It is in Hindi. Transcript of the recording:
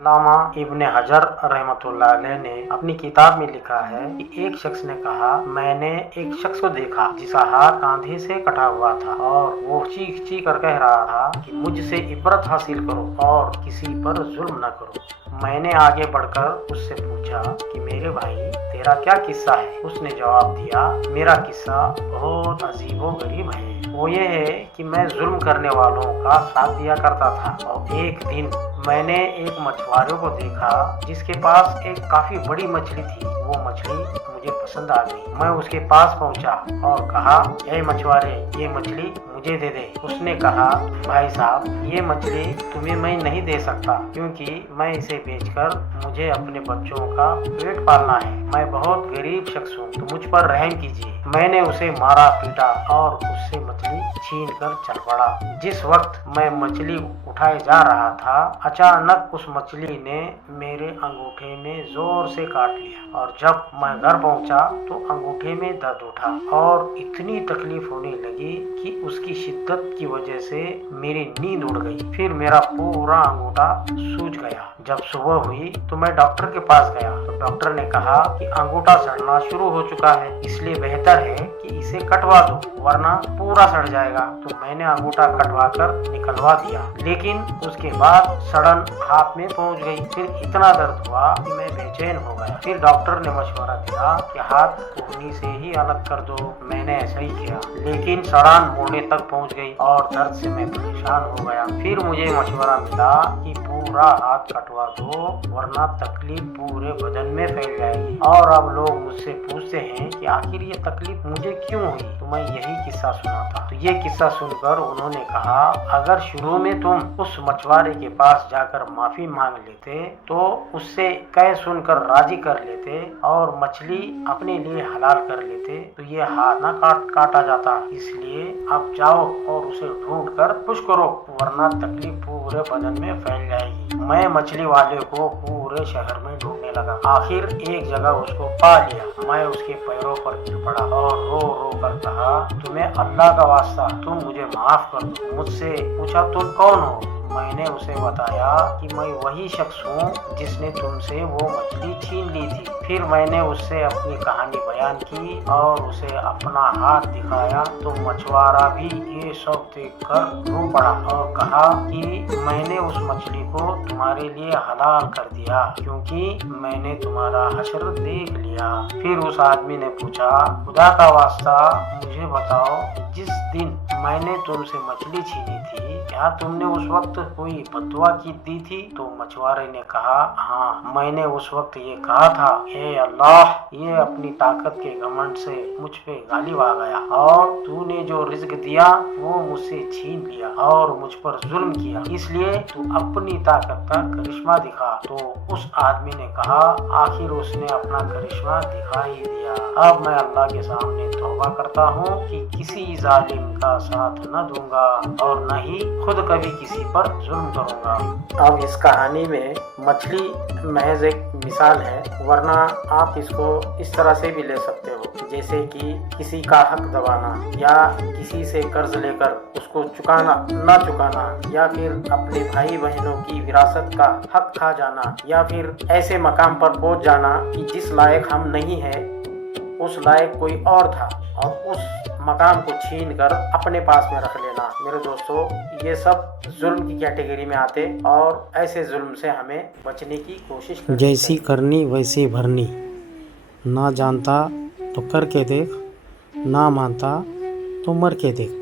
अल्लामा इब्न हजर रहमतुल्लाह अलैह ने अपनी किताब में लिखा है कि एक शख्स ने कहा, मैंने एक शख्स को देखा जिसका हाथ कांधे से कटा हुआ था और वो चीख चीख कर कह रहा था कि मुझसे इबरत हासिल करो और किसी पर जुल्म न करो। मैंने आगे बढ़कर उससे पूछा कि मेरे भाई तेरा क्या किस्सा है। उसने जवाब दिया, मेरा किस्सा बहुत अजीबो गरीब है। वो ये है कि मैं जुल्म करने वालों का साथ दिया करता था और एक दिन मैंने एक मछुआरे को देखा जिसके पास एक काफी बड़ी मछली थी। वो मछली मुझे पसंद आ गई। मैं उसके पास पहुंचा और कहा, ए मछुआरे, ये मछली मुझे दे दे। उसने कहा, भाई साहब, ये मछली तुम्हें मैं नहीं दे सकता क्योंकि मैं इसे बेचकर मुझे अपने बच्चों का पेट पालना है। मैं बहुत गरीब शख्स हूँ, तो मुझ पर रहम कीजिए। मैंने उसे मारा पीटा और उससे मछली छीन कर चल पड़ा। जिस वक्त मैं मछली उठाए जा रहा था, अचानक उस मछली ने मेरे अंगूठे में जोर से काट लिया और जब मैं घर पहुंचा तो अंगूठे में दर्द उठा और इतनी तकलीफ होने लगी कि उसकी शिद्दत की वजह से मेरी नींद उड़ गई। फिर मेरा पूरा अंगूठा सूज गया। जब सुबह हुई तो मैं डॉक्टर के पास गया तो डॉक्टर ने कहा कि अंगूठा सड़ना शुरू हो चुका है, इसलिए बेहतर है कि इसे कटवा दो वरना पूरा सड़ जाएगा। तो मैंने अंगूठा कटवा कर निकलवा दिया, लेकिन उसके बाद सड़न हाथ में पहुंच गई। फिर इतना दर्द हुआ कि मैं बेचैन हो गया। फिर डॉक्टर ने मशवरा दिया कि हाथ कोहनी से ही अलग कर दो। मैंने ऐसा ही किया, लेकिन सड़ान मोड़ने तक पहुंच गई और दर्द से मैं परेशान हो गया। फिर मुझे मशवरा मिला कि पूरा हाथ कटवा दो वरना तकलीफ पूरे बदन में फैल जाएगी। और अब लोग मुझसे पूछते हैं कि आखिर ये तकलीफ मुझे क्यों हुई। तो मैं यही किस्सा सुना था। तो ये किस्सा सुनकर उन्होंने कहा, अगर शुरू में तुम उस मछुआरे के पास जाकर माफी मांग लेते तो उससे कह सुनकर राजी कर लेते और मछली अपने लिए हलाल कर लेते तो ये हाथ ना काटा जाता। इसलिए आप जाओ और उसे ढूंढ कर खुश करो वरना तकलीफ पूरे बदन में फैल जाएगी। मैं मछली वाले को पूरे शहर में ढूंढने लगा। आखिर एक जगह उसको पा लिया। मैं उसके पैरों पर गिर पड़ा और रो रो कर कहा, तुम्हें अल्लाह का वास्ता, तुम मुझे माफ कर दो। मुझसे पूछा, तुम कौन हो। मैंने उसे बताया कि मैं वही शख्स हूँ जिसने तुमसे वो मछली छीन ली थी। फिर मैंने उससे अपनी कहानी बयान की और उसे अपना हाथ दिखाया तो मछुआरा भी ये सब देखकर रो पड़ा और कहा कि मैंने उस मछली को तुम्हारे लिए हलाल कर दिया क्योंकि मैंने तुम्हारा हश्र देख लिया। फिर उस आदमी ने पूछा, खुदा का वास्ता मुझे बताओ, जिस दिन मैंने तुमसे मछली छीनी थी क्या तुमने उस वक्त कोई बदुआ की दी थी। तो मछुआरे ने कहा, हाँ, मैंने उस वक्त ये कहा था, हे अल्लाह, ये अपनी ताकत के घमंड से मुझ पे गालिब आ गया और तूने जो रिज्क दिया वो मुझसे छीन लिया और मुझ पर जुल्म किया, इसलिए तू अपनी ताकत का करिश्मा दिखा। तो उस आदमी ने कहा, आखिर उसने अपना करिश्मा दिखा ही दिया। अब मैं अल्लाह के सामने तौबा करता हूँ कि किसी जालिम का साथ न दूंगा और न ही खुद कभी किसी पर जुल्म करूंगा। अब इस कहानी में मछली महज एक मिसाल है, वरना आप इसको इस तरह से भी ले सकते हो, जैसे कि किसी का हक दबाना या किसी से कर्ज लेकर उसको चुकाना ना चुकाना या फिर अपने भाई बहनों की विरासत का हक खा जाना या फिर ऐसे मकाम पर पहुंच जाना कि जिस लायक हम नहीं है उस लायक कोई और था और उस मकाम को छीन कर अपने पास में रख लेना। मेरे दोस्तों, ये सब जुल्म की कैटेगरी में आते और ऐसे जुल्म से हमें बचने की कोशिश करनी जैसी करनी वैसी भरनी। ना जानता तो करके देख, ना मानता तो मर के देख।